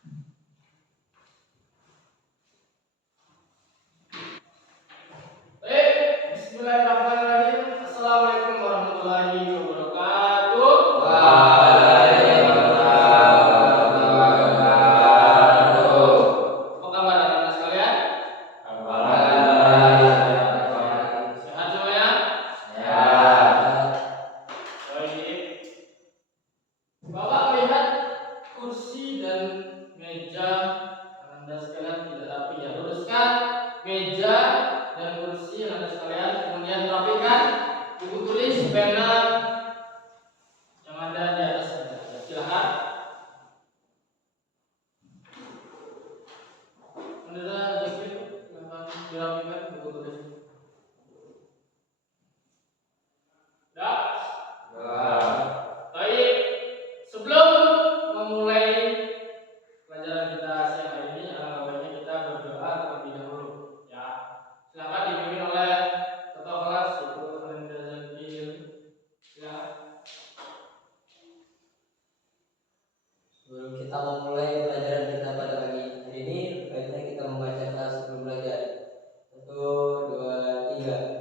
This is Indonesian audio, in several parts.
Bismillahirrahmanirrahim. Assalamualaikum warahmatullahi wabarakatuh. Apa kabar anak-anak sekalian? Sehat semuanya? Baik. Bapak melihat kursi dan meja Anda sekalian tidak rapi ya. Luruskan meja dan kursi Anda sekalian, kemudian rapikan buku tulis, pena yang ada di atas meja. Silakan. Anda Zakir, silakan dirapikan buku tulis. Dah? Baik. Sebelum memulai pelajaran kita siang hari ini, alangkah baiknya kita berdoa terlebih dahulu. Ya, silakan dipimpin oleh ketua kelas yaitu Anda Zakir. Silakan. Sebelum kita memulai pelajaran kita pada pagi hari ini, baiknya kita membacakan sebelum belajar. 1, 2, 3.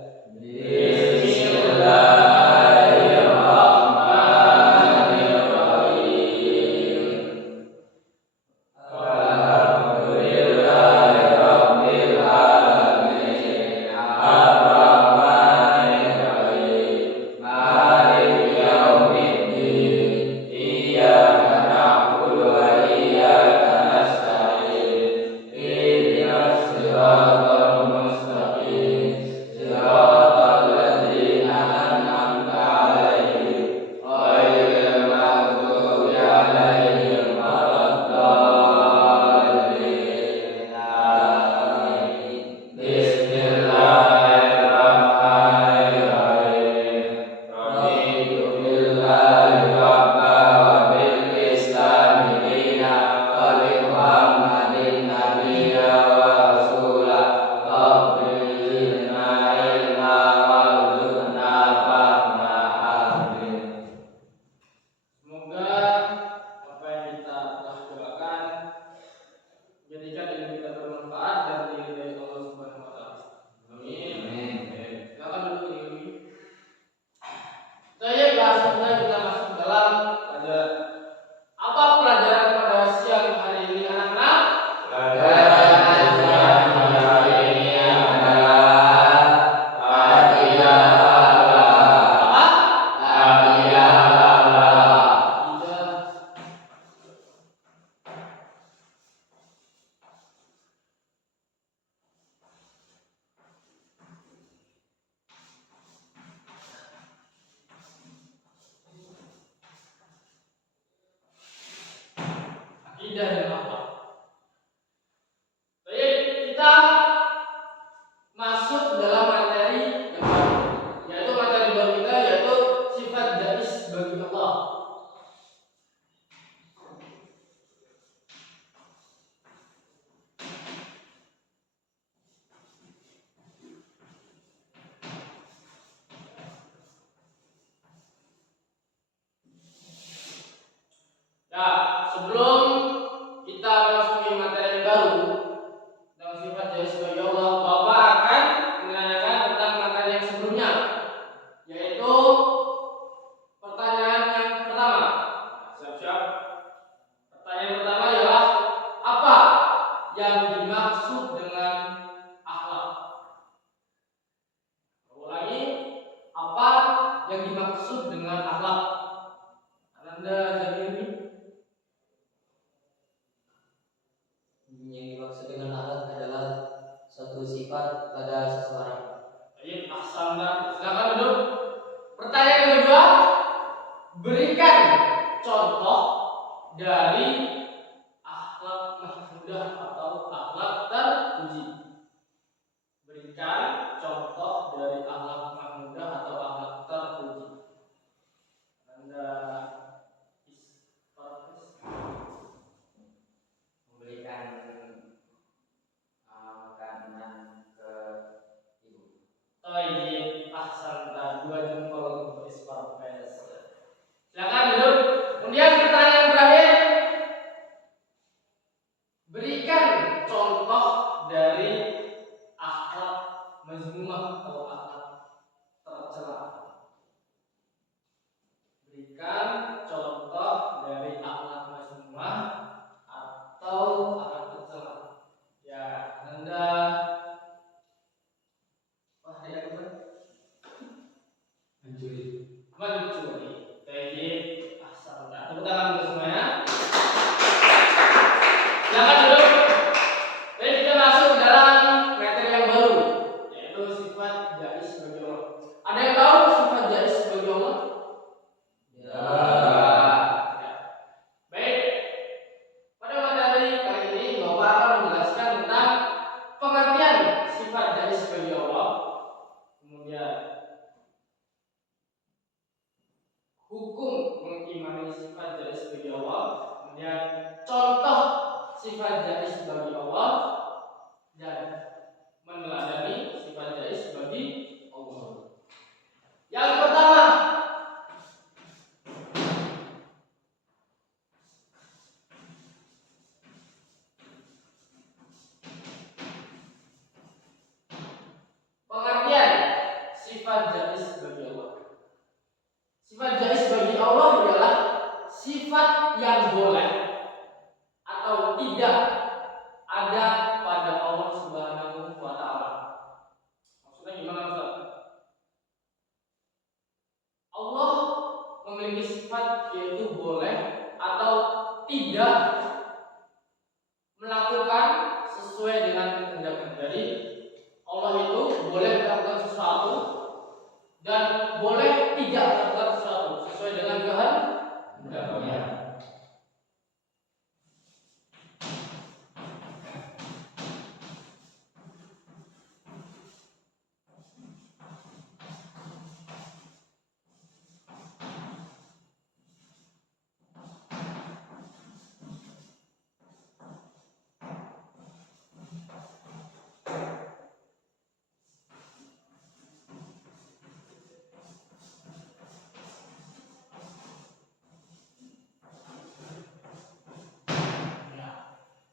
Semoga apa yang kita telah doakan menjadikan ilmu kita bermanfaat dan diridhai Allah Subhanahu wa taala. Amin. Silakan duduk lagi. Saya langsung saja kita masuk dalam pelajaran. Apa pelajaran pada siang hari ini anak-anak? Akidah dan akhlak. Baik, kita masuk dalam materi yang baru, yaitu materi baru kita yaitu sifat jais bagi Allah. Nah, sebelum kita memasuki materi yang baru tentang sifat jais bagi Allah, Bapak akan menanyakan tentang materi yang sebelumnya, yaitu pertanyaan yang pertama. Siap-siap. Pertanyaan pertama ialah apa yang dimaksud dengan akhlak? Ulangi, apa yang dimaksud dengan akhlak? Anda Zakir ini? Yang dimaksud dengan akhlak adalah suatu sifat pada seseorang. Baik, ahsanta. Silakan duduk. Pertanyaan yang kedua, berikan contoh dari akhlak mahmudah atau akhlak terpuji. Berikan contoh dari akhlak mahmudah atau akhlak terpuji. Anda Memberikan makanan ke ibu. Tayyib, ahsanta. 2 jempol untuk Isparpes. Silakan duduk. Kemudian pertanyaan terakhir, tangan untuk semuanya. Silakan duduk. Jadi kita masuk ke dalam materi yang baru, yaitu sifat jais bagi Allah. Ada yang tahu sifat jais bagi Allah? Ya. Ya. Baik. Pada materi kali ini Bapak akan menjelaskan tentang pengertian sifat jais bagi Allah, kemudian hukum mengimani sifat jais bagi Allah, kemudian contoh sifat jais bagi Allah, dan meneladani sifat jais bagi Allah. Yang pertama, pengertian sifat jais bagi Allah. Sifat jais bagi Allah adalah sifat yang boleh atau tidak ada pada Allah Subhanahu wa Ta'ala. Maksudnya gimana, Ustaz? Allah memiliki sifat yaitu boleh atau tidak melakukan sesuai dengan kehendaknya. Jadi Allah itu boleh melakukan sesuatu dan boleh tidak melakukan sesuatu sesuai dengan kehendaknya.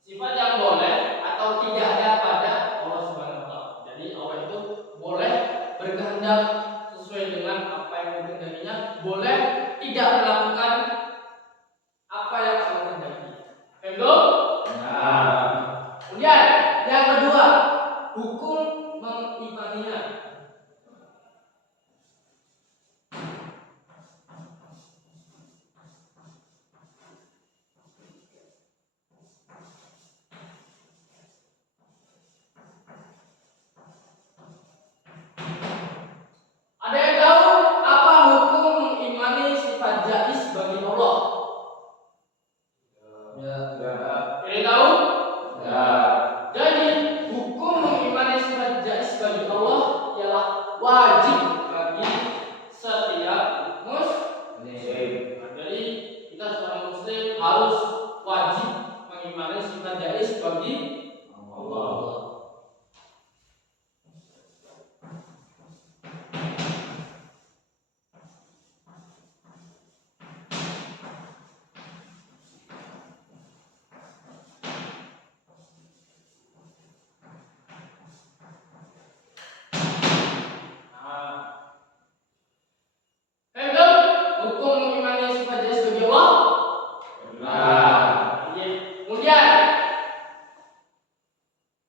Sifat yang boleh atau tidak ada pada Allah Subhanahu wa Ta'ala. Jadi Allah itu boleh berkehendak sesuai dengan apa yang dikehendakinya, boleh tidak melakukan apa yang Allah kehendaki. Betul? Kemudian yang kedua, hukum mengimaninya. Ada yang tahu apa hukum mengimani sifat jais bagi Allah? Ya. Ada yang tahu? Ya. Jadi hukum mengimani sifat jais bagi Allah ialah wajib bagi setiap muslim. Jadi kita sebagai muslim harus wajib mengimani sifat jais bagi Allah. Hukum mengimani sifat jais bagi Allah. Kemudian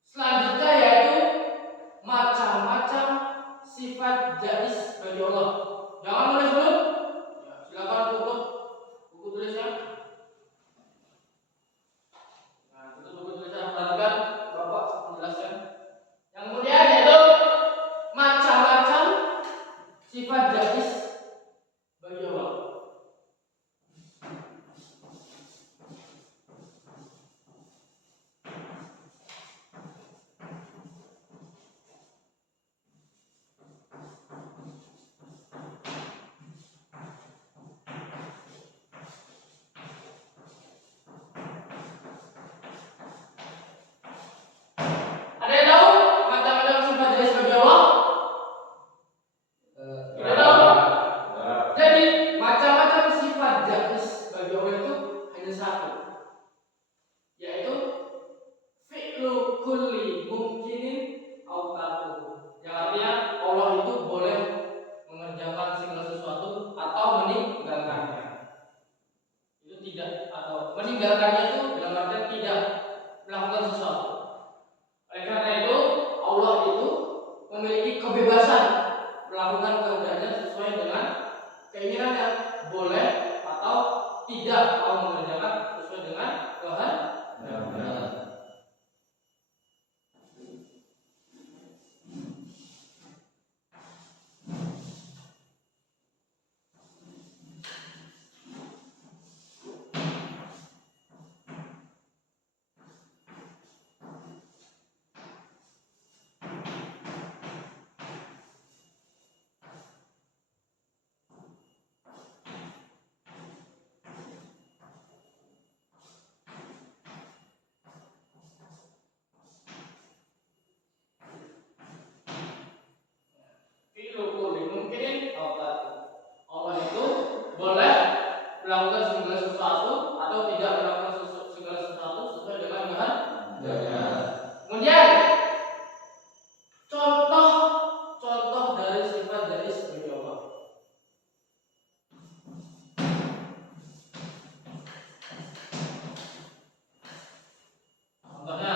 selanjutnya yaitu macam-macam sifat jais bagi Allah. Jangan nulis dulu. Ya, silakan tutup buku tulisnya. Nah, tutup buku tulisnya. Perhatikan Bapak menjelaskan. Yang kemudian yaitu macam-macam sifat jais bagi Allah. Ada yang tahu macam-macam sifat jais bagi Allah? Ada yang tahu? Jadi macam-macam sifat jais bagi Allah itu hanya satu, yaitu fi'lu kulli mungkinin au tarkuhu. Yang artinya Allah itu boleh mengerjakan segala sesuatu atau meninggalkannya. Itu tidak, atau meninggalkannya itu dalam artian tidak melakukan sesuatu. Oleh karena itu Allah itu memiliki kebebasan melakukan kehendaknya sesuai dengan keinginannya, boleh atau tidak mau mengerjakan sesuai dengan kehendak. Mungkin Allah itu boleh melakukan segala sesuatu atau tidak melakukan segala sesuatu sesuai dengan kehendaknya. Kemudian contoh dari sifat jais bagi Allah. Contohnya,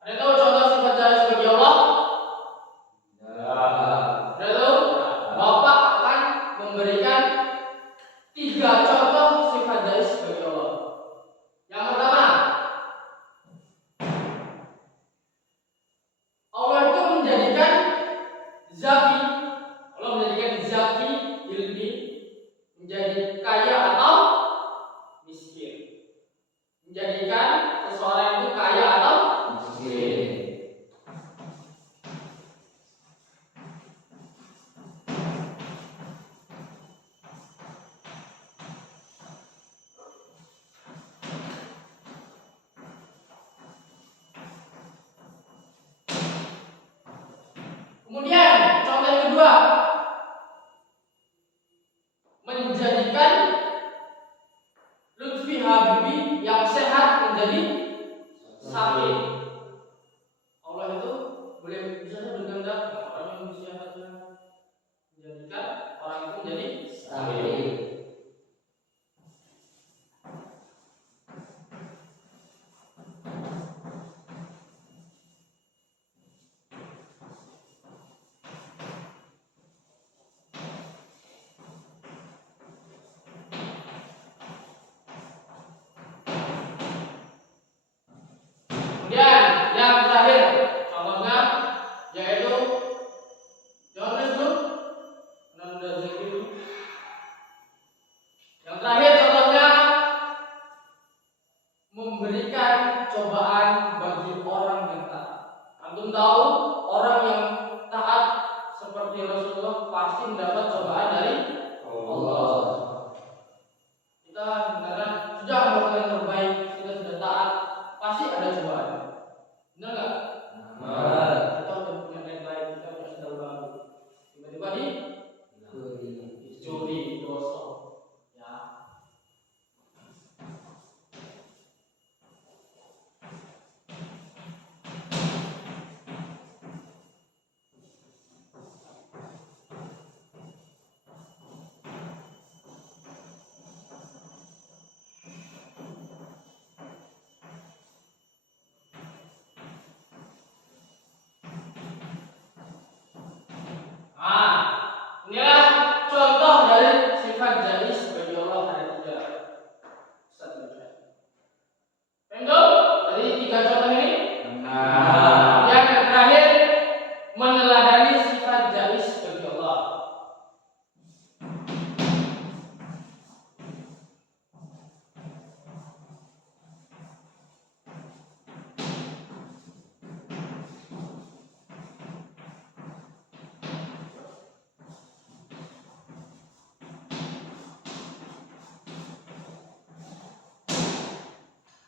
ada tahu contoh sifat jais bagi Allah? Bapak akan memberikan 3 contoh sifat jais bagi Allah. Yang pertama, Allah itu menjadikan zaki, ilmi menjadi kaya atau miskin. Menjadikan seseorang itu kaya atau miskin. Kemudian contoh yang kedua, menjadikan Lutfi Habibi yang sehat menjadi sakit. Allah itu bisa berkehendak orang yang berusia sehat menjadikan orang itu menjadi sakit. Kemudian yang terakhir contohnya yaitu yang terakhir contohnya memberikan cobaan bagi orang yang taat. Antum tahu orang yang taat seperti Rasulullah pasti mendapat cobaan dari Allah. Kita sebenarnya sudah melakukan yang terbaik, kita sudah taat, pasti ada cobaan. Benar nggak? Kita udah punya yang baik, kita punya sendal baru, tiba-tiba dicuri, gosok, ya. Inilah contoh dari sifat jais bagi Allah ada 3. Paham? Dari 3 contoh ini? Yang terakhir meneladani sifat jais bagi Allah.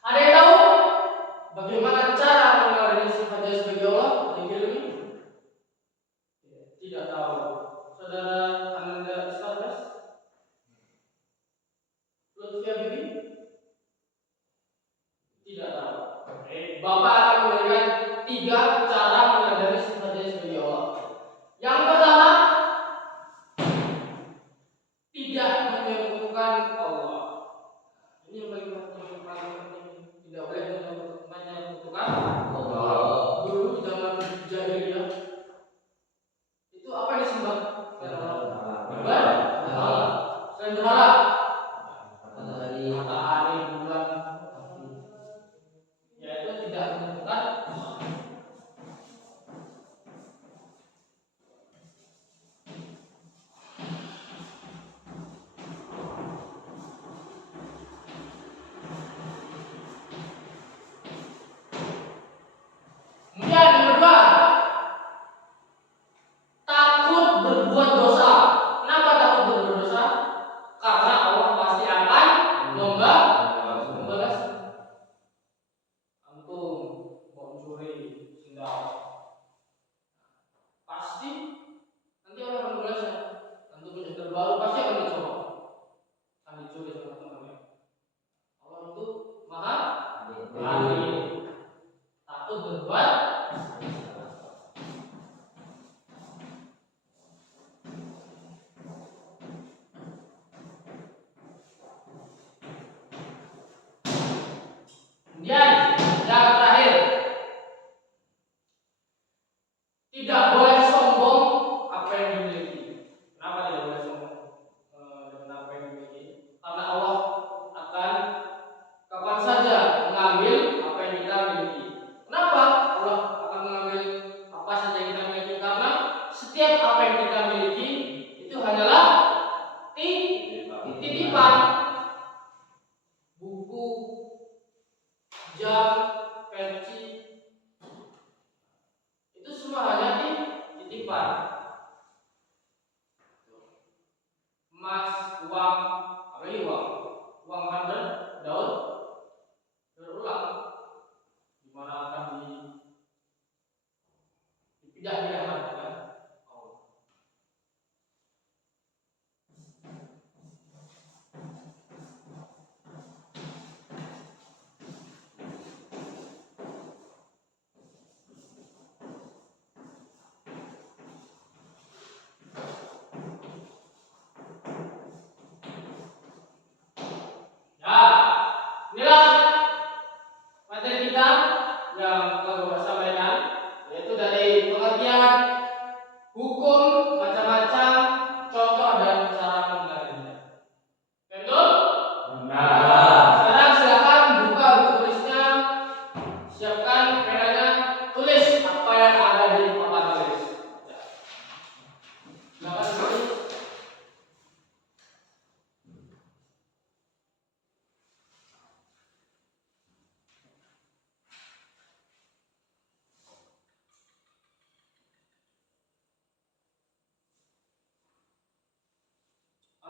Ada yang tahu bagaimana cara meneladani sifat jais bagi Allah? Tidak tahu. Saudara Ananda Istarnas? Lutfi Habibi? Tidak tahu. Bapak akan memberikan 3 cara meneladani sifat jais bagi Allah. Yang pertama, tidak menyebutkan Allah. Ini yang paling penting. Tidak boleh menyebutkan Allah. Dulu zaman jahiliyah itu apa yang disembah? Selain berhala.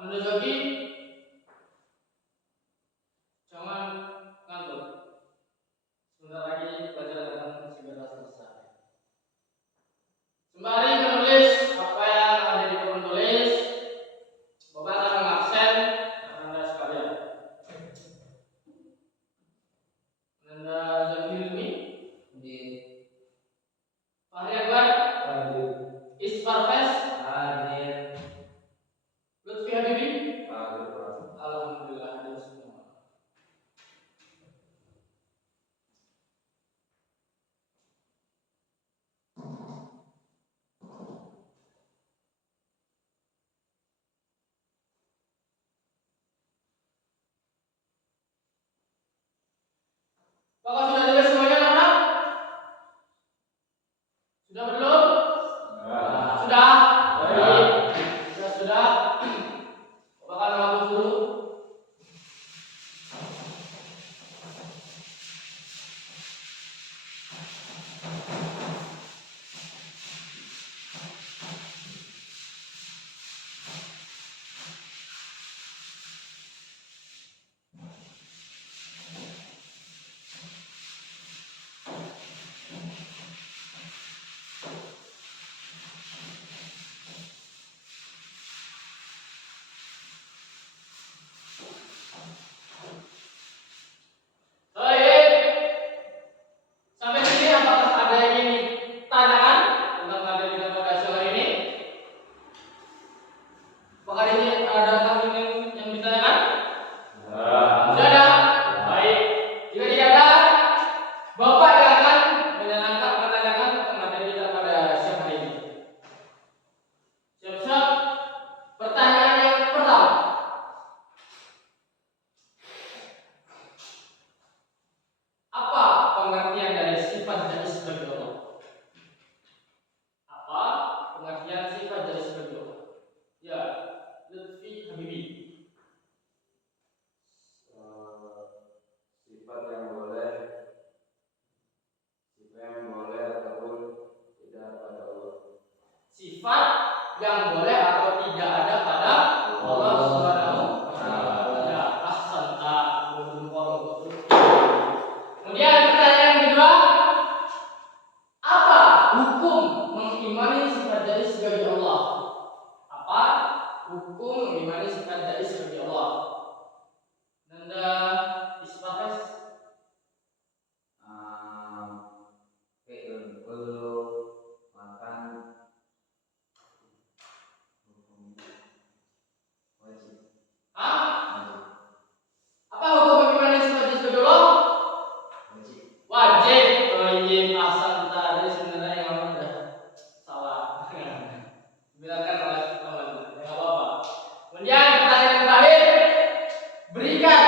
Anda Zaki, jangan ngantuk. Sebentar lagi pelajaran akan segera selesai. Sembari menulis apa yang ada di papan tulis, Bapak akan mengabsen Anda sekalian. Anda Zaki Hilmi, Di Fahri Akbar, hadir. Isparves, Hadir. Lutfi Habibi. Hadir, Pak. Alhamdulillah hadir semua. Apakah sudah tulis semuanya, anak-anak? Sudah belum? Sudah? Baik. Sudah. Bapak akan menghapus dulu. Baik. Sampai sini apakah ada yang ingin ditanyakan tentang materi kita pada siang hari ini? Apakah ini ada yang ditanyakan? Tidak ada. Baik. Jika tidak ada, Bapak yang akan menanyakan tentang materi kita pada siang hari ini. Siap-siap. Pertanyaan yang pertama. Apa pengertian dari sifat jais bagi Allah? Apa pengertian sifat jais bagi Allah? Ya, Lutfi Habibi. Sifat yang boleh ataupun tidak pada Allah. Sifat yang boleh atau tidak ada pada Allah Subhanahu wa taala. Ya, ahsanta. Kemudian pertanyaan yang kedua, apa hukum mengimani sifat jais bagi Allah? Apa hukum mengimani sifat jais bagi Allah? Nanda Isparves. Fi'il kullu makan hukum wajib. Apa hukum mengimani sifat jais bagi Allah? Wajib. Wajib. Wajib. Ahsanta. Tadi sebenarnya yang lama udah salah. Biarkan oleh teman. Ya nggak apa-apa. Kemudian pertanyaan yang terakhir, berikan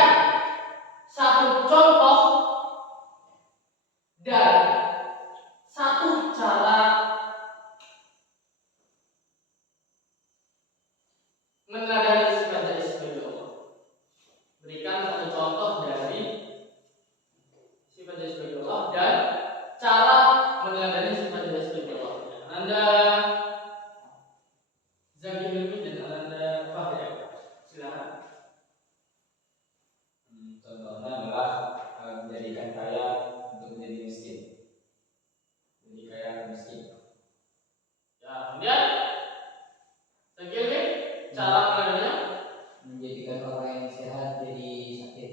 satu contoh dan satu cara meneladani sifat jais bagi Allah. Berikan satu contoh dari sifat jais bagi Allah dan cara meneladani sifat jais bagi Allah. Anda Zaki Hilmi dan Anda Fahri. Silakan. Contohnya adalah menjadikan kaya untuk menjadi miskin. Jadi kaya ke miskin. Ya, kemudian Zaki Hilmi, cara meneladaninya? Menjadikan orang yang sehat jadi sakit.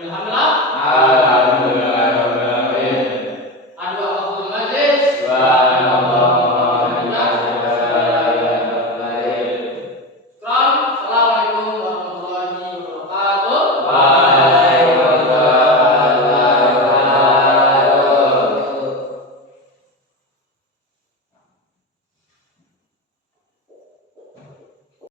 Sambil hamil apa?